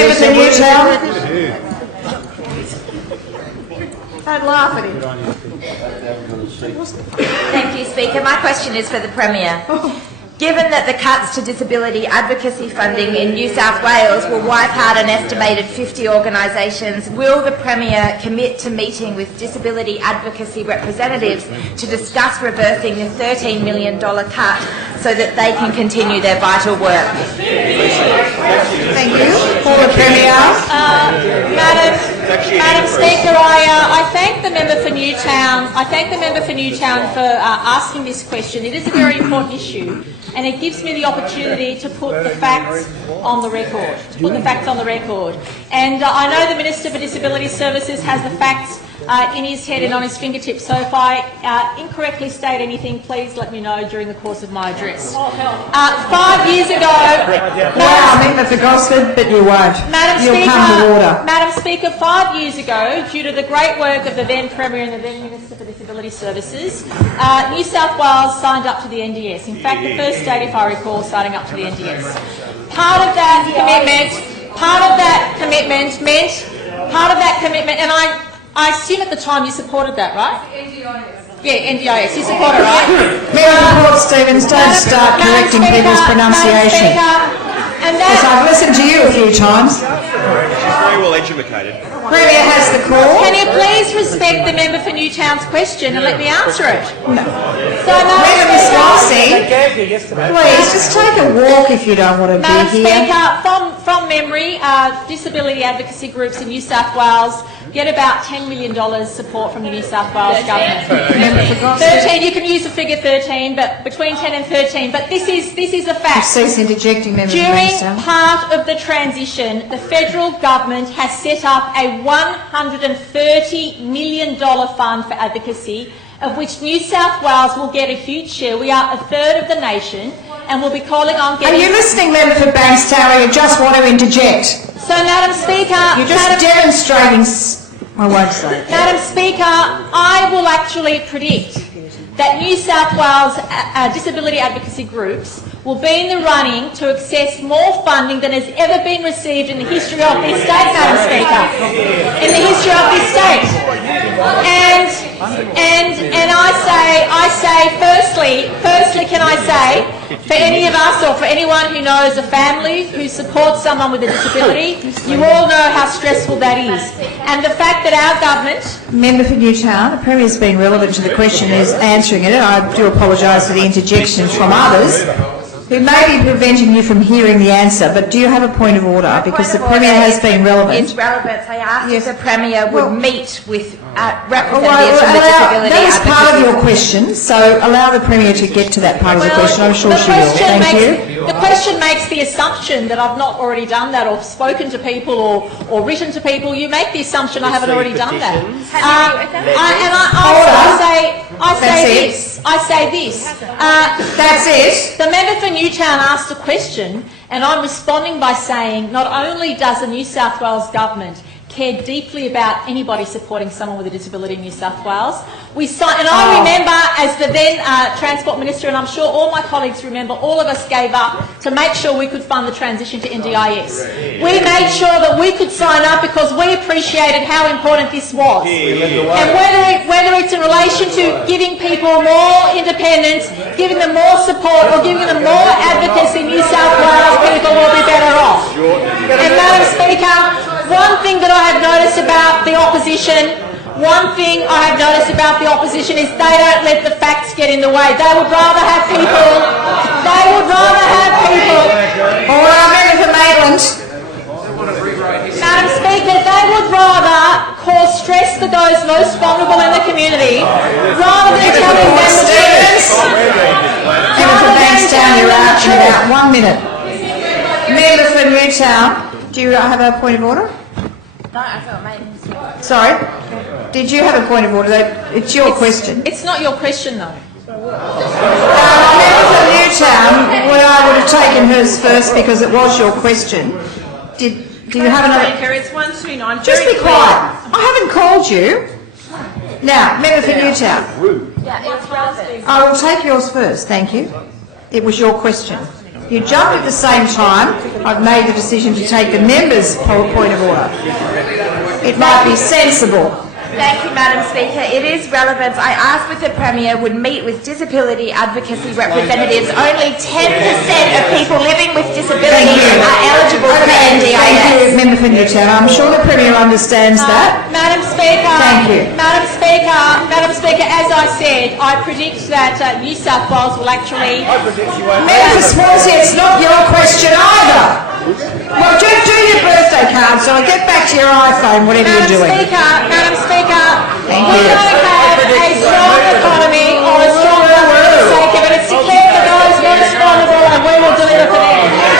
Member for Newtown. Don't laugh at him. Thank you, Speaker. My question is for the Premier. Given that the cuts to disability advocacy funding in New South Wales will wipe out an estimated 50 organisations, will the Premier commit to meeting with disability advocacy representatives to discuss reversing the $13 million cut so that they can continue their vital work? Thank you. For the Premier. Madam Speaker, I thank the member for Newtown. I thank the member for Newtown for asking this question. It is a very important issue, and it gives me the opportunity to put the facts on the record. And I know the Minister for Disability Services has the facts in his head and on his fingertips. So if I incorrectly state anything, please let me know during the course of my address. 5 years ago, Member for Gosford, but you won't. You'll come to order. Madam Speaker, 5 years ago, due to the great work of the then Premier and the then Minister for Disability Services, New South Wales signed up to the NDIS. In fact, the first state, if I recall, signing up to the NDIS. Part of that commitment, and I assume at the time you supported that, right? NDIS. Yeah, NDIS. You support it, right? Member for Port Stephens, don't start correcting people's pronunciation. Because I've listened to you a few times. She's very well educated. Premier has the call. Can you please respect the member for Newtown's question and let me answer it? No. So, Member Wisconsin, please just take a walk if you don't want to be here. Madam Speaker, from memory, disability advocacy groups in New South Wales get about $10 million support from the New South Wales government. 13, you can use the figure 13, but between 10 and 13. But this is a fact. Cease interjecting, Member. During part of the transition, the federal government has set up a $130 million fund for advocacy, of which New South Wales will get a huge share. We are a third of the nation, and we'll be calling on getting... Are you listening, Member for Bankstown, or you just want to interject? So, Madam Speaker... You're just demonstrating... I won't say. Madam Speaker, I will actually predict that New South Wales disability advocacy groups will be in the running to access more funding than has ever been received in the history of this state, Madam Speaker. In the history of this state. And I say, firstly, can I say, for any of us or for anyone who knows a family who supports someone with a disability, you all know how stressful that is. And the fact that our government... Member for Newtown, the Premier's been relevant to the question, is answering it, and I do apologise for the interjections from others who may be preventing you from hearing the answer, but do you have a point of order? Because the Premier has been relevant. It's relevant. I asked if the Premier would meet with representatives from the disability that was part of your question, so allow the Premier to get to that part of the question. I'm sure she will. Thank you. The question makes the assumption that I've not already done that, or spoken to people, or written to people. You make the assumption I haven't already done that. I say this. That's it. The member for Newtown asked a question, and I'm responding by saying not only does the New South Wales government care deeply about anybody supporting someone with a disability in New South Wales. I remember, as the then Transport Minister, and I'm sure all my colleagues remember, all of us gave up to make sure we could fund the transition to NDIS. We made sure that we could sign up because we appreciated how important this was. And whether it's in relation to giving people more independence, giving them more support, or giving them more advocacy, New South Wales people will be better off. And Madam Speaker, one thing that I have noticed about the opposition is they don't let the facts get in the way. They would rather have people. All right, Member for Maitland. Madam Speaker, they would rather cause stress for those most vulnerable in the community, rather than telling them the truth. Member for Bankstown, you're out in about 1 minute. Member for Newtown, do you have a point of order? No, I thought Maitland's... Sorry? Did you have a point of order? It's your question. It's not your question, though. Member for Newtown, I would have taken hers first because it was your question. Do you have another? It's 129. Just be quiet. I haven't called you. Now, Member for Newtown. Yeah, it's relevant. I will take yours first, thank you. It was your question. You jumped at the same time. I've made the decision to take the member's point of order. It might be sensible. Thank you, Madam Speaker. It is relevant. I asked if the Premier would meet with disability advocacy representatives. Only 10% of people living with disabilities are eligible for the NDIS. Thank you, Member for Newtown. I'm sure the Premier understands that. Madam Speaker, Thank you. Madam Speaker, as I said, I predict that New South Wales will actually... Member for Swansea, it's not your question either. Well, do your birthday card, so get back to your iPhone, whatever you're doing. Madam Speaker, Thank we you. don't have a strong economy or a strong government for the sake of it. It's to care for those most vulnerable and we will deliver for them.